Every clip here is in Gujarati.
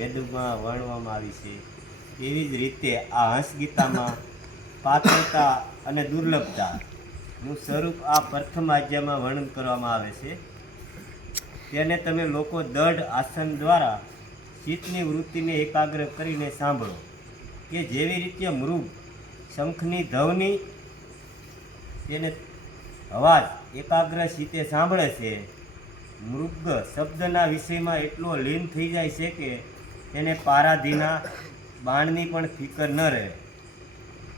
વેદમાં વર્ણવામાં આવી છે. એવી જ રીતે આ હંસગીતામાં પાત્રતા અને દુર્લભતાનું સ્વરૂપ આ પ્રથમ આજ્ઞામાં વર્ણન કરવામાં આવે છે. તેને તમે લોકો દઢ આસન દ્વારા ચિત્તની વૃત્તિને એકાગ્ર કરીને સાંભળો કે જેવી રીતે મૃગ શંખની ધવની તેને અવાજ એકાગ્ર ચિત્તે સાંભળે છે, મૃગ શબ્દના વિષયમાં એટલો લીન થઈ જાય છે કે તેને પારાધીના બાણની પણ ફિકર ન રહે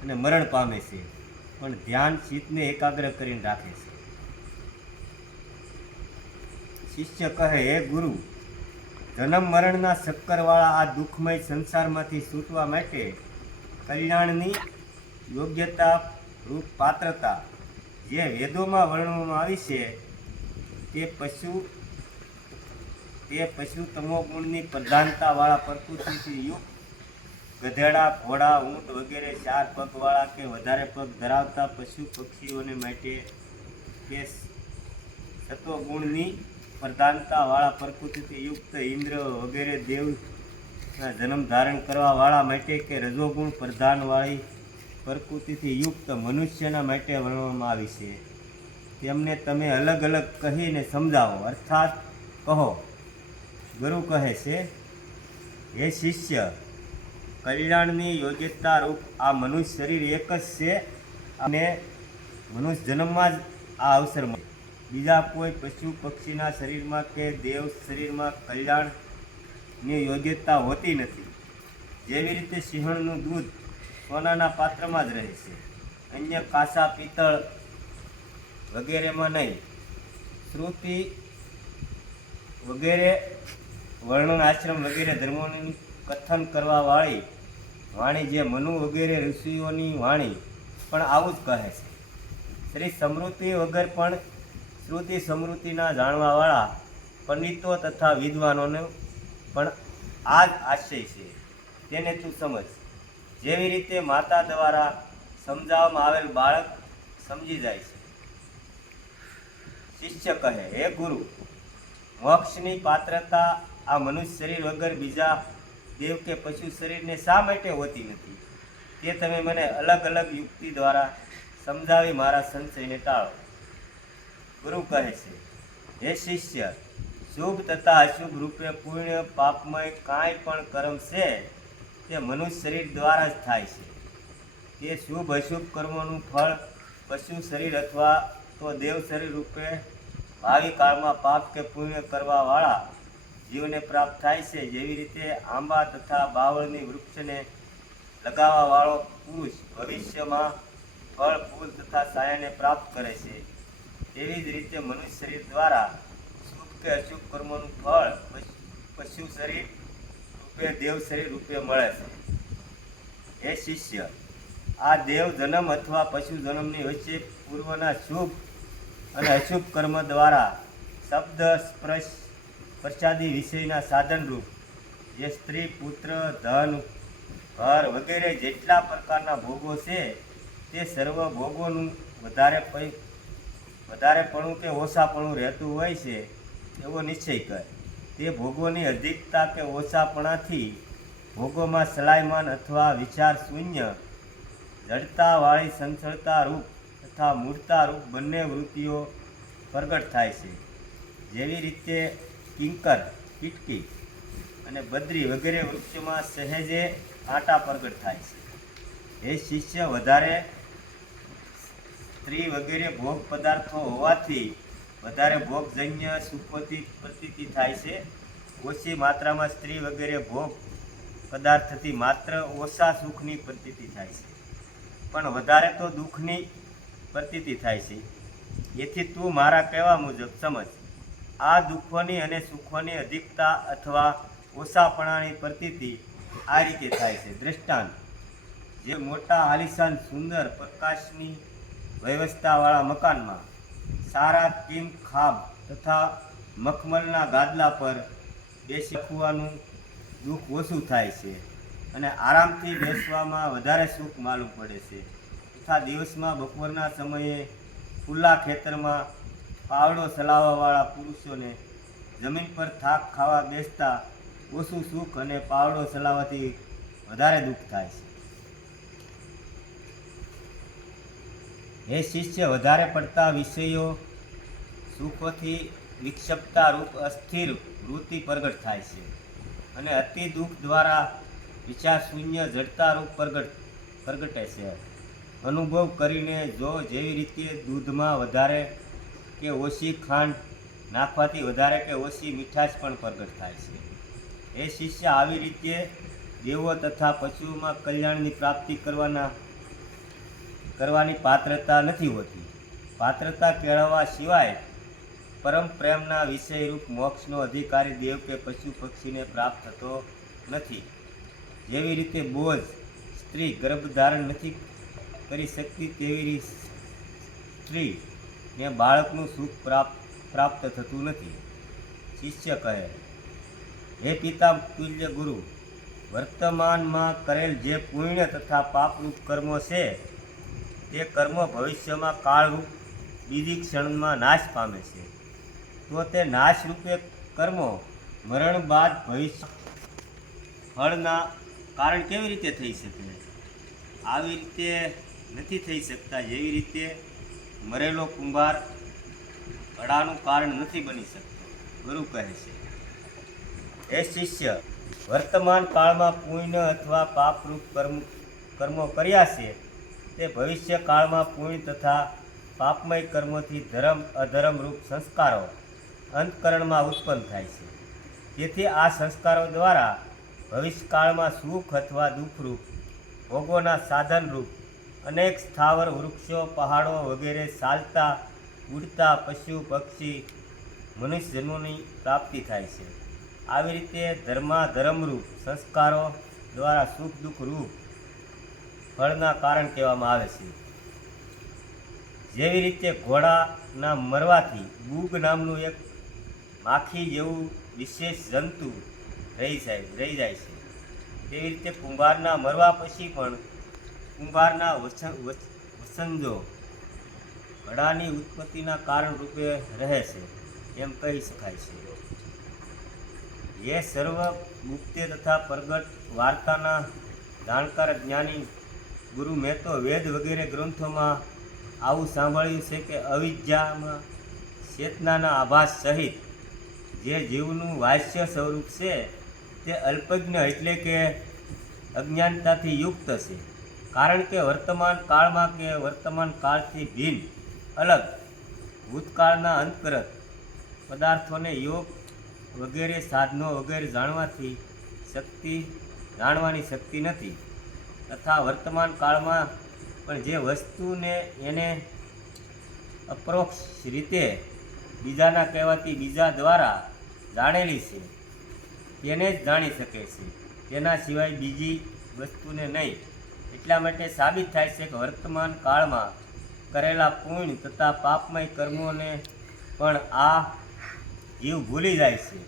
અને મરણ પામે છે. પણ ધ્યાન ચિત્તને એકાગ્ર કરીને રાખે છે. શિષ્ય કહે, હે ગુરુ, જન્મ મરણના ચક્કરવાળા આ દુઃખમય સંસારમાંથી છૂટવા માટે કલ્યાણની યોગ્યતા રૂપ પાત્રતા જે વેદોમાં વર્ણવવામાં આવી છે, તે પશુ તે પશુ તમોગુણની પ્રધાનતાવાળા પ્રકૃતિથી યુક્ત ગધેડા, ઘોડા, ઊંટ વગેરે ચાર પગવાળા કે વધારે પગ ધરાવતા પશુ પક્ષીઓને માટે કે સત્વગુણની પ્રધાનતાવાળા પ્રકૃતિથી યુક્ત ઇન્દ્ર વગેરે દેવના જન્મ ધારણ કરવાવાળા માટે કે રજોગુણ પ્રધાનવાળી પ્રકૃતિથી યુક્ત મનુષ્યના માટે વર્ણવામાં આવી છે. તેમને તમે અલગ અલગ કહીને સમજાવો. અર્થાત કહો ગુરુ કહે છે, હે શિષ્ય, કલ્યાણની યોગ્યતા રૂપ આ મનુષ્ય શરીર એક જ છે અને મનુષ્ય જન્મમાં જ આ અવસર મળે. બીજા કોઈ પશુ પક્ષીના શરીરમાં કે દેવ શરીરમાં કલ્યાણની યોગ્યતા હોતી નથી. જેવી રીતે સિંહણનું દૂધ સોનાના પાત્રમાં જ રહે છે, અન્ય કાસા, પિત્તળ વગેરેમાં નહીં. શ્રુતિ વગેરે વર્ણન આશ્રમ વગેરે ધર્મોની કથન કરવાવાળી વાણી જે મનુ વગેરે ઋષિઓની વાણી પણ આવું જ કહે છે. શ્રી સમૃદ્ધિ વગર પણ શ્રુતિ સમૃદ્ધિના જાણવાવાળા પંડિતો તથા વિદ્વાનોને પણ આ જ આશય છે. તેને તું સમજ. જેવી રીતે માતા દ્વારા સમજાવવામાં આવેલ બાળક સમજી જાય છે. શિષ્ય કહે, હે ગુરુ, મોક્ષની પાત્રતા આ મનુષ્ય શરીર વગર બીજા દેવ કે પશુ શરીરને શા માટે હોતી નથી? તે તમે મને અલગ અલગ યુક્તિ દ્વારા સમજાવી મારા સંશયને ટાળો. ગુરુ કહે છે, હે શિષ્ય, શુભ તથા અશુભ રૂપે પુણ્ય પાપમય કાંઈ પણ કર્મ છે, તે મનુષ્ય શરીર દ્વારા જ થાય છે. તે શુભ અશુભ કર્મોનું ફળ પશુ શરીર અથવા તો દેવ શરીર રૂપે ભાવિ કાળમાં પાપ કે પુણ્ય કરવાવાળા જીવને પ્રાપ્ત થાય છે. જેવી રીતે આંબા તથા બાવળની વૃક્ષને લગાવવાવાળો પુરુષ ભવિષ્યમાં ફળ, ફૂલ તથા સાયાને પ્રાપ્ત કરે છે. તેવી જ રીતે મનુષ્ય શરીર દ્વારા શુભ કે અશુભ કર્મોનું ફળ પશુ- શરીર રૂપે, દેવ શરીર રૂપે મળે છે. હે શિષ્ય, આ દેવ જન્મ અથવા પશુ જન્મની વચ્ચે પૂર્વના શુભ અને અશુભ કર્મ દ્વારા શબ્દ, સ્પર્શ પ્રસાદી વિષયના સાધનરૂપ જે સ્ત્રી, પુત્ર, ધન, ઘર વગેરે જેટલા પ્રકારના ભોગો છે, તે સર્વ ભોગોનું વધારે પૈ- વધારેપણું કે ઓછાપણું રહેતું હોય છે, એવો નિશ્ચય કર. તે ભોગોની અધિકતા કે ઓછાપણાથી ભોગોમાં સલાયમાન અથવા વિચાર શૂન્ય જડતાવાળી સંસળતા રૂપ તથા મૂળતા રૂપ બંને વૃત્તિઓ પ્રગટ થાય છે. જેવી રીતે કિંકર કિટકી અને બદ્રી વગેરે વૃક્ષોમાં સહેજે આટા પ્રગટ થાય છે. એ શિષ્ય, વધારે સ્ત્રી વગેરે ભોગ પદાર્થો હોવાથી વધારે ભોગજન્ય સુખોથી પ્રતીતિ થાય છે. ઓછી માત્રામાં સ્ત્રી વગેરે ભોગ પદાર્થથી માત્ર ઓછા સુખની પ્રતીતિ થાય છે. પણ વધારે તો દુઃખની પ્રતીતિ થાય છે. એથી તું મારા કહેવા મુજબ સમજ. આ દુઃખોની અને સુખોની અધિકતા અથવા ઓછાપણાની પ્રતીતિ આ રીતે થાય છે. દ્રષ્ટાંત. જે મોટા આલિશાન સુંદર પ્રકાશની વ્યવસ્થાવાળા મકાનમાં સારા કિમ ખાબ તથા મખમલના ગાદલા પર બેસી ખુવાનું દુઃખ ઓછું થાય છે અને આરામથી બેસવામાં વધારે સુખ માલુમ પડે છે. તથા દિવસમાં બપોરના સમયે ખુલ્લા ખેતરમાં પાવડો ચલાવવાવાળા પુરુષોને જમીન પર થાક ખાવા બેસતા ઓછું સુખ અને પાવડો ચલાવવાથી વધારે દુઃખ થાય છે. હે શિષ્ય, વધારે પડતા વિષયો સુખોથી વિક્ષેપતા રૂપ, અસ્થિર વૃત્તિ પ્રગટ થાય છે અને અતિ દુઃખ દ્વારા વિચાર શૂન્ય જડતા રૂપ પ્રગટ, પ્રગટે છે. અનુભવ કરીને જો જેવી રીતે દૂધમાં વધારે કે ઓછી ખાંડ નાખવાથી વધારે કે ઓછી મીઠાશ પણ પ્રગટ થાય છે. એ શિષ્ય આવી રીતે દેવો તથા પશુઓમાં કલ્યાણની પ્રાપ્તિ કરવાના, કરવાની પાત્રતા નથી હોતી. પાત્રતા કેળવવા સિવાય પરમ પ્રેમના વિષયરૂપ મોક્ષનો અધિકારી દેવ કે પશુ પક્ષીને પ્રાપ્ત થતો નથી. જેવી રીતે બોજ સ્ત્રી ગર્ભધારણ નથી કરી શકતી, તેવી રીતે સ્ત્રીને બાળકનું સુખ પ્રાપ્ત પ્રાપ્ત થતું નથી. શિષ્ય કહે, હે પિતા તુલ્ય ગુરુ, વર્તમાનમાં કરેલ જે પુણ્ય તથા પાપરૂપ કર્મો છે, તે કર્મ ભવિષ્યમાં કાળરૂપ બીજી ક્ષણમાં નાશ પામે છે. તો તે નાશરૂપે કર્મો મરણ બાદ ભવિષ્ય ફળના કારણ કેવી રીતે થઈ શકે? આવી રીતે નથી થઈ શકતા. જેવી રીતે મરેલો કુંભાર અડાનું કારણ નથી બની શકતો, ગુરુ કહે છે. એ શિષ્ય, વર્તમાન કાળમાં પુણ્ય અથવા પાપરૂપ કર્મ, કર્મો કર્યા છે, તે ભવિષ્ય કાળમાં પુણ્ય તથા પાપમય કર્મોથી ધર્મ, અધર્મ રૂપ સંસ્કારો અંતકરણમાં ઉત્પન્ન થાય છે. તેથી આ સંસ્કારો દ્વારા ભવિષ્યકાળમાં સુખ અથવા દુઃખરૂપ, ભોગોના સાધનરૂપ અનેક સ્થાવર વૃક્ષો, પહાડો વગેરે ચાલતા, ઉડતા પશુ, પક્ષી મનુષ્યજન્મની પ્રાપ્તિ થાય છે. આવી રીતે ધર્મા ધર્મરૂપ સંસ્કારો દ્વારા સુખ, દુઃખ, રૂપ ફળના કારણ કહેવામાં આવે છે. જેવી રીતે ઘોડાના મરવાથી બુગ નામનું એક માખી જેવું વિશેષ જંતુ રહી જાય રહી જાય છે. તેવી રીતે કુંભારના મરવા પછી પણ કુંભારના વસંજો ઘડાની ઉત્પત્તિના કારણ રૂપે રહે છે, એમ કહી શકાય છે. એ સર્વ ગુપ્તે તથા પ્રગટ વાર્તાના જાણકાર જ્ઞાની ગુરુ મેં તો વેદ વગેરે ગ્રંથોમાં આવું સાંભળ્યું છે કે અવિદ્યામાં ચેતનાના આભાસ સહિત જે જીવનું વાસ્ય સ્વરૂપ છે તે અલ્પજ્ઞ એટલે કે અજ્ઞાનતાથી યુક્ત છે. કારણ કે વર્તમાન કાળમાં કે વર્તમાન કાળથી ભિન્ન, અલગ, ભૂતકાળના અંતર્ગત પદાર્થોને યોગ વગેરે સાધનો વગેરે જાણવાથી શક્તિ, જાણવાની શક્તિ નથી. તથા વર્તમાન કાળમાં પણ જે વસ્તુને એને અપ્રોક્ષ રીતે બીજાના કહેવાથી બીજા દ્વારા જાણેલી છે, તેને જ જાણી શકે છે. તેના સિવાય બીજી વસ્તુને નહીં. એટલા માટે સાબિત થાય છે કે વર્તમાન કાળમાં કરેલા પુણ્ય તથા પાપમય કર્મોને પણ આ જીવ ભૂલી જાય છે.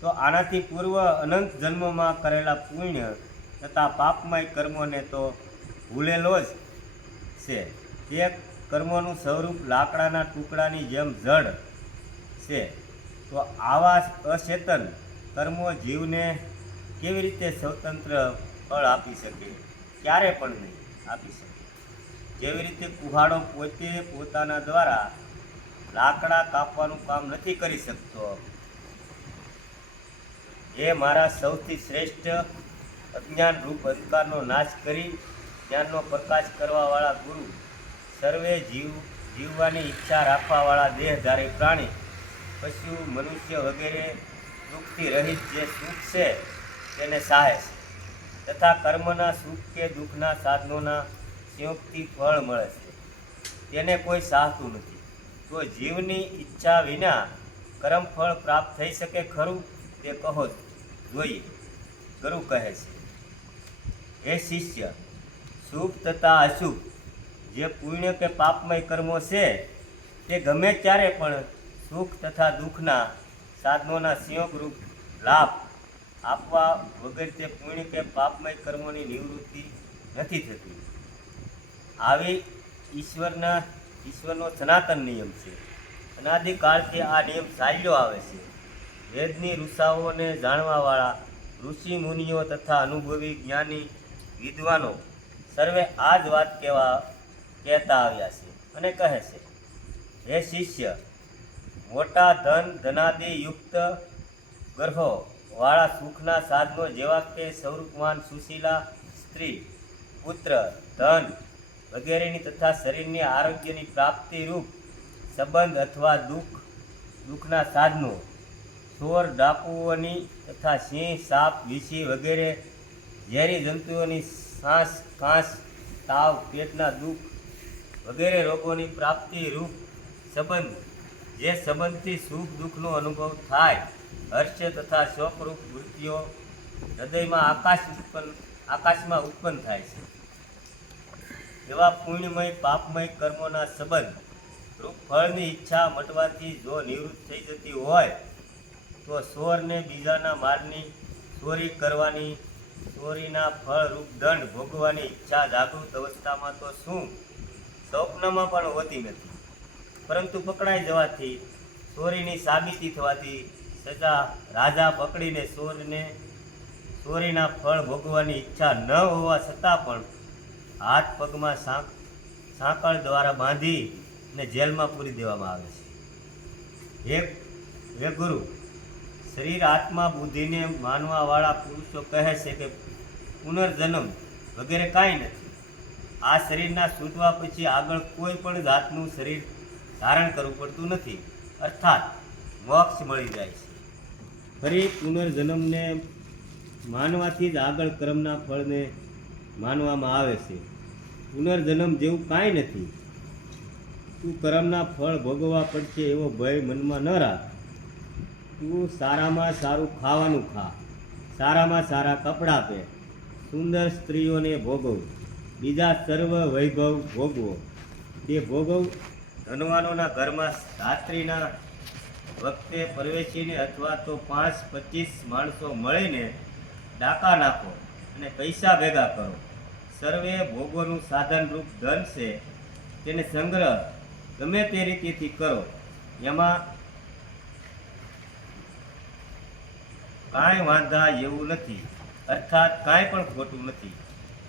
તો આનાથી પૂર્વ અનંત જન્મમાં કરેલા પુણ્ય તથા પાપમય કર્મોને તો ભૂલેલો જ છે. તે કર્મોનું સ્વરૂપ લાકડાના ટુકડાની જેમ જડ છે. તો આવા અચેતન કર્મો જીવને કેવી રીતે સ્વતંત્ર ફળ આપી શકે? ક્યારે પણ નહીં આપી શકે. જેવી રીતે કુહાડો પોતે પોતાના દ્વારા લાકડા કાપવાનું કામ નથી કરી શકતો, એ મારા સૌથી શ્રેષ્ઠ અજ્ઞાન રૂપ અંધકારનો નાશ કરી જ્ઞાનનો પ્રકાશ કરવાવાળા ગુરુ, સર્વે જીવ, જીવવાની ઈચ્છા રાખવાવાળા દેહધારી પ્રાણી, પશુ, મનુષ્ય વગેરે દુઃખથી રહિત જે સુખ છે, તેને સાહે છે. તથા કર્મના સુખ કે દુઃખના સાધનોના સંયોગથી ફળ મળે છે. તેને કોઈ સાહતું નથી. તો જીવની ઈચ્છા વિના કર્મફળ પ્રાપ્ત થઈ શકે ખરું? તે કહો જોઈએ. ગુરુ કહે છે, હે શિષ્ય શુભ તથા અશુભ, જે પુણ્ય કે પાપમય કર્મો છે, તે ગમે ત્યારે પણ સુખ તથા દુઃખના સાધનોના સંયોગરૂપ લાભ આપવા વગર તે પુણ્ય કે પાપમય કર્મોની નિવૃત્તિ નથી થતી. આવી ઈશ્વરના, ઈશ્વરનો સનાતન નિયમ છે. અનાદિકાળથી આ નિયમ ચાલ્યો આવે છે. વેદની ઋષાઓને જાણવાવાળા, ઋષિ મુનિઓ તથા અનુભવી જ્ઞાની વિદ્વાનો સર્વે આ જ વાત કહેવા કહેતા આવ્યા છે અને કહે છે, હે શિષ્ય, મોટા ધન ધનાદિ યુક્ત ગર્ભો વાળા સુખના સાધનો જેવા કે સ્વરૂપવાન સુશીલા, સ્ત્રી, પુત્ર, ધન વગેરેની તથા શરીરની આરોગ્યની પ્રાપ્તિ રૂપ સંબંધ અથવા દુઃખ, દુઃખના સાધનો, ચોર, ડાકુઓની તથા સિંહ, સાપ, વિસી વગેરે ઝેરી જંતુઓની શ્વાસ કાંસ તાવ, પેટના દુઃખ વગેરે રોગોની પ્રાપ્તિ રૂપ સંબંધ, જે સંબંધથી સુખ દુઃખનો અનુભવ થાય. હર્ષ તથા શોકરૂપ વૃત્તિઓ હૃદયમાં આકાશ ઉત્પન્ન, આકાશમાં ઉત્પન્ન થાય છે. એવા પુણ્યમય, પાપમય કર્મોના સંબંધ, રૂપ ફળની ઈચ્છા મટવાથી જો નિવૃત્ત થઈ જતી હોય, તો સોરને બીજાના માલની ચોરી કરવાની ચોરીના ફળ રૂપ દંડ ભોગવાની ઈચ્છા જાગૃત અવસ્થામાં તો શું? સ્વપ્નમાં પણ હોતી નથી. પરંતુ પકડાઈ જવાથી ચોરીની સાબિતી થવાથી સજા રાજા પકડીને સોરને ચોરીના ફળ ભોગવવાની ઈચ્છા ન હોવા છતાં પણ હાથ પગમાં સાંક, સાંકળ દ્વારા બાંધી ને જેલમાં પૂરી દેવામાં આવે છે. હે હે ગુરુ, શરીર આત્મા બુદ્ધિને માનવાવાળા પુરુષો કહે છે કે પુનર્જન્મ વગેરે કાંઈ નથી. આ શરીરના છૂટવા પછી આગળ કોઈ પણ જાતનું શરીર ધારણ કરવું પડતું નથી. અર્થાત મોક્ષ મળી જાય છે. ફરી પુનર્જન્મને માનવાથી જ આગળ કર્મના ફળને માનવામાં આવે છે. પુનર્જન્મ જેવું કાંઈ નથી. તું કર્મના ફળ ભોગવવા પડશે એવો ભય મનમાં ન રાખ. તું સારામાં સારું ખાવાનું ખા. સારામાં સારા કપડાં પહેર. સુંદર સ્ત્રીઓને ભોગવ. બીજા સર્વ વૈભવ ભોગવો. તે ભોગવ ધનવાનોના ઘરમાં રાત્રિના વખતે પ્રવેશીને અથવા તો પાંચ, પચીસ માણસો મળીને ડાકા નાખો અને પૈસા ભેગા કરો. સર્વે ભોગોનું સાધનરૂપ ધન છે. તેને સંગ્રહ ગમે તે રીતેથી કરો. એમાં કાંઈ વાંધા એવું નથી. અર્થાત કાંઈ પણ ખોટું નથી.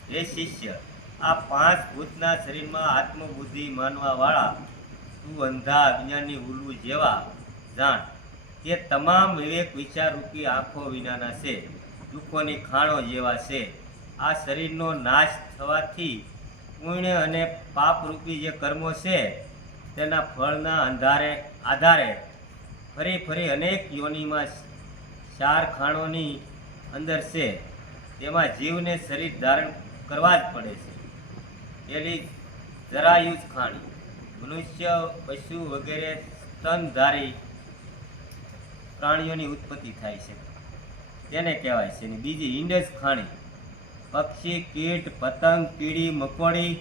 હે શિષ્ય, આ પાંચ ભૂતના શરીરમાં આત્મબુદ્ધિ માનવાવાળા તું અંધા અજ્ઞાની ઉલ્લુ જેવા જાણ. તે તમામ વિવેક વિચારરૂપી આંખો વિનાના છે, દુઃખોની ખાણો જેવા છે. આ શરીરનો નાશ થવાથી પુણ્ય અને પાપરૂપી જે કર્મો છે, તેના ફળના અંધારે, આધારે ફરી ફરી અનેક યોનિમાં ચાર ખાણોની અંદર છે. તેમાં જીવને શરીર ધારણ કરવા જ પડે છે. પેલી જરાયુજ ખાણી, મનુષ્ય, પશુ વગેરે સ્તનધારી પ્રાણીઓની ઉત્પત્તિ થાય છે. તેને કહેવાય છે. અને બીજી ઇન્ડસ ખાણી. પક્ષી, કીટ, પતંગ, કીડી, મકોડી,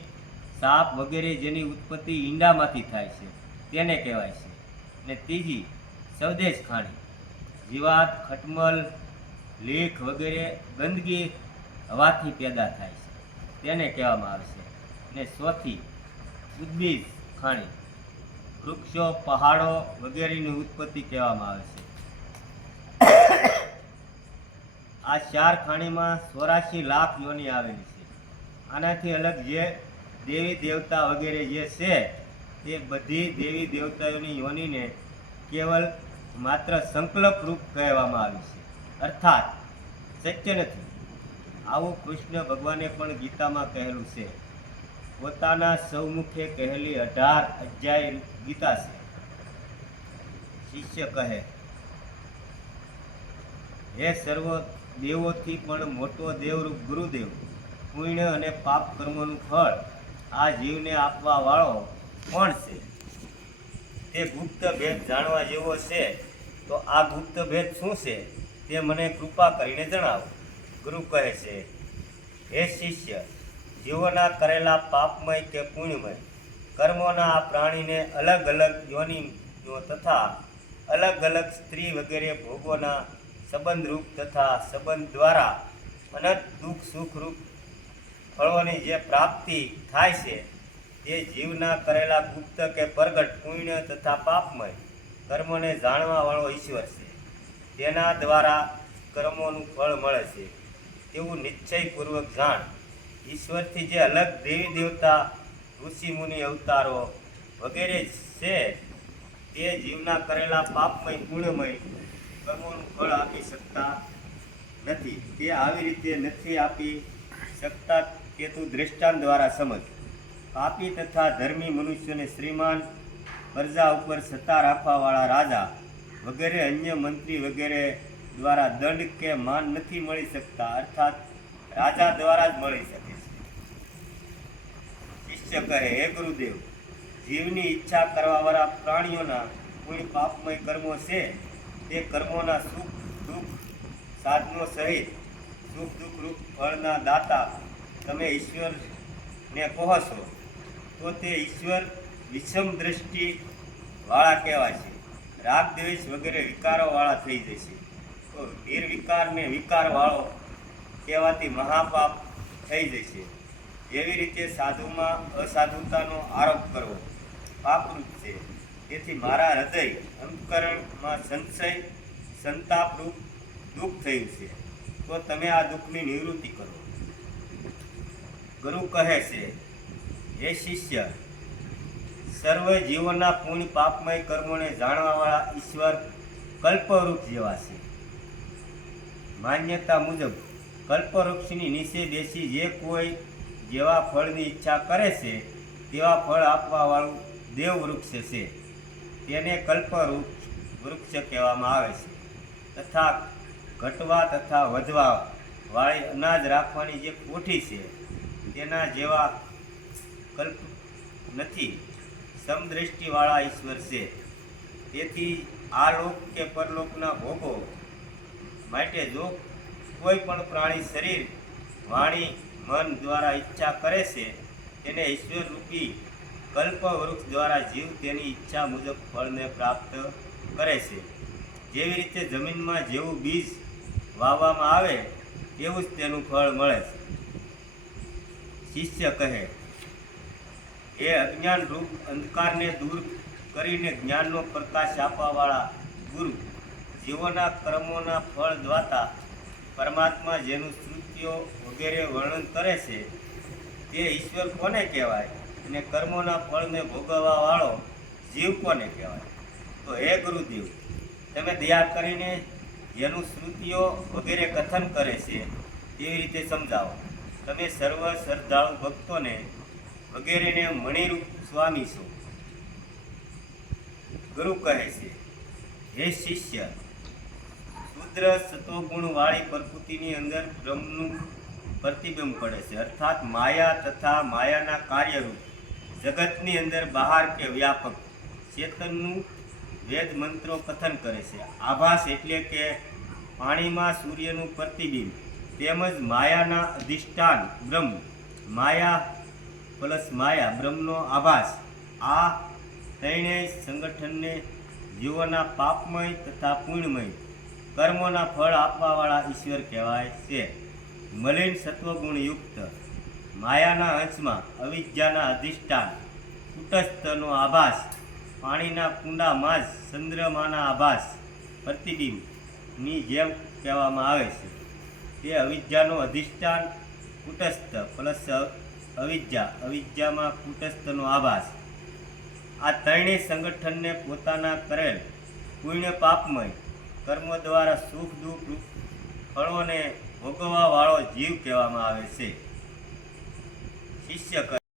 સાપ વગેરે જેની ઉત્પત્તિ ઈંડામાંથી થાય છે. તેને કહેવાય છે. અને ત્રીજી સ્વદેશ ખાણી. જીવાત, ખટમલ, લીખ વગેરે ગંદકી હવાથી પેદા થાય છે. તેને કહેવામાં આવે છે. અને ચોથી ઉદ્ભીજ ખાણી. વૃક્ષો, પહાડો વગેરેની ઉત્પત્તિ કહેવામાં આવે છે. આ ચાર ખાણીમાં ચોરાશી લાખ યોની આવેલી છે. આનાથી અલગ જે દેવી દેવતા વગેરે જે છે તે બધી દેવી દેવતાઓની યોનીને કેવલ માત્ર સંકલ્પ રૂપ કહેવામાં આવી છે. અર્થાત શક્ય નથી. આવું કૃષ્ણ ભગવાને પણ ગીતામાં કહેલું છે. પોતાના સૌમુખે કહેલી અઢાર અધ્યાય ગીતા છે. શિષ્ય કહે, હે સર્વ દેવોથી પણ મોટો દેવરૂપ ગુરુદેવ, પુણ્ય અને પાપ કર્મોનું ફળ આ જીવને આપવા વાળો કોણ છે? તે ગુપ્ત ભેદ જાણવા જેવો છે, તો આ ગુપ્ત ભેદ શું છે તે મને કૃપા કરીને જણાવો. ગુરુ કહે છે, હે શિષ્ય, જીવોના કરેલા પાપમય કે પુણ્યમય, કર્મોના આ પ્રાણીને અલગ અલગ યોનિ તથા અલગ અલગ સ્ત્રી વગેરે ભોગોના સંબંધરૂપ તથા સંબંધ દ્વારા અનંત દુઃખ સુખરૂપ ફળોની જે પ્રાપ્તિ થાય છે, તે જીવના કરેલા ગુપ્ત કે પ્રગટ પુણ્ય તથા પાપમય કર્મોને જાણવાવાળો ઈશ્વર છે. તેના દ્વારા કર્મોનું ફળ મળે છે. તેવું નિશ્ચયપૂર્વક જાણ ઈશ્વરથી જે અલગ દેવી દેવતા, ઋષિ મુનિ અવતારો વગેરે છે, તે જીવના કરેલા પાપમય, પુણ્યમય કર્મોનું ફળ આપી શકતા નથી. તે આવી રીતે નથી આપી શકતા કે તું દ્રષ્ટાંત દ્વારા સમજ. પાપી તથા ધર્મી મનુષ્યને શ્રીમાન પ્રજા ઉપર સત્તા રાખવાવાળા રાજા વગેરે અન્ય મંત્રી વગેરે દ્વારા દંડ કે માન નથી મળી શકતા, અર્થાત રાજા દ્વારા જ મળી શકે છે. શિષ્ય કહે, હે ગુરુદેવ, જીવની ઈચ્છા કરવાવાળા પ્રાણીઓના કોઈ પાપમય કર્મો છે? તે કર્મોના સુખ, દુઃખ, સાધનો સહિત સુખ, દુઃખ, રૂપ, ફળના દાતા તમે ઈશ્વરને કહો છો, તો તે ઈશ્વર વિષમ દ્રષ્ટિવાળા કહેવાય છે. રાગ દ્વેષ વગેરે વિકારોવાળા થઈ જશે તો નિર્વિકારને વિકારવાળો વિકાર વાળો કહેવાથી મહાપાપ થઈ જશે એવી રીતે સાધુમાં અસાધુતાનો આરોપ કરવો પાપરૂપ છે. તેથી મારા હૃદય અંતકરણમાં સંશય, સંતાપરૂપ દુઃખ થયું છે. તો તમે આ દુઃખની નિવૃત્તિ કરો. ગુરુ કહે છે, હે શિષ્ય, સર્વ જીવોના પૂર્ણ પાપમય કર્મોને જાણવાવાળા ઈશ્વર કલ્પવૃક્ષ જેવા છે. માન્યતા મુજબ, કલ્પવૃક્ષની નીચે બેસી જે કોઈ જેવા ફળની ઈચ્છા કરે છે, તેવા ફળ આપવાવાળું દેવવૃક્ષ છે. તેને કલ્પરૂપ વૃક્ષ કહેવામાં આવે છે. તથા ઘટવા તથા વધવા વાળી અનાજ રાખવાની જે કોઠી છે, તેના જેવા કલ્પ નથી. સમદ્રષ્ટિવાળા ઈશ્વર છે. તેથી આ લોક કે પરલોકના ભોગો માટે જો કોઈ પણ પ્રાણી શરીર, વાણી, મન દ્વારા ઈચ્છા કરે છે, તેને ઈશ્વર રૂપી કલ્પ વૃક્ષ દ્વારા જીવ તેની ઈચ્છા મુજબ ફળને પ્રાપ્ત કરે છે. જેવી રીતે જમીનમાં જેવું બીજ વાવવામાં આવે, તેવું જ તેનું ફળ મળે છે. શિષ્ય કહે, એ અજ્ઞાન રૂપ અંધકારને દૂર કરીને જ્ઞાનનો પ્રકાશ આપવાવાળા ગુરુ, જીવોના કર્મોના ફળ દ્વાતા પરમાત્મા જેનું સ્તુતિઓ વગેરે વર્ણન કરે છે, તે ઈશ્વર કોને કહેવાય? અને કર્મોના ફળને ભોગવવાવાળો જીવ કોને કહેવાય? તો હે ગુરુદેવ, તમે દયા કરીને જેનું શ્રુતિઓ વગેરે કથન કરે છે તેવી રીતે સમજાવો. તમે સર્વ શ્રદ્ધાળુ ભક્તોને વગેરેને મણિરૂપ સ્વામી છો. ગુરુ કહે છે, હે શિષ્ય, શુદ્ર સતોગુણવાળી પ્રકૃતિની અંદર બ્રહ્મનું પ્રતિબિંબ પડે છે. અર્થાત માયા તથા માયાના કાર્યરૂપ જગતની અંદર બહાર કે વ્યાપક, ચેતનનું વેદ મંત્રો કથન કરે છે. આભાસ એટલે કે પાણીમાં સૂર્યનું પ્રતિબિંબ, તેમજ માયાના અધિષ્ઠાન, બ્રહ્મ, માયા પ્લસ માયા, બ્રહ્મનો આભાસ. આ ત્રણેય સંગઠનને જીવોના પાપમય તથા પુણ્યમય કર્મોના ફળ આપવાવાળા ઈશ્વર કહેવાય છે. મલિન સત્વગુણયુક્ત માયાના અંશમાં અવિદ્યાના અધિષ્ઠાન, કુટસ્થનો આભાસ, પાણીના કુંડામાં જ ચંદ્રમાના આભાસ, પ્રતિબિંબની જેમ કહેવામાં આવે છે. તે અવિદ્યાનો અધિષ્ઠાન, કુટસ્થ, પ્લસ અવિદ્યા. અવિદ્યામાં કુટસ્થનો આભાસ. આ ત્રણેય સંગઠનને પોતાના કરેલ પુણ્ય પાપમય કર્મો દ્વારા સુખ, દુઃખ ફળોને ભોગવવાવાળો જીવ કહેવામાં આવે છે. શિષ્ય કહે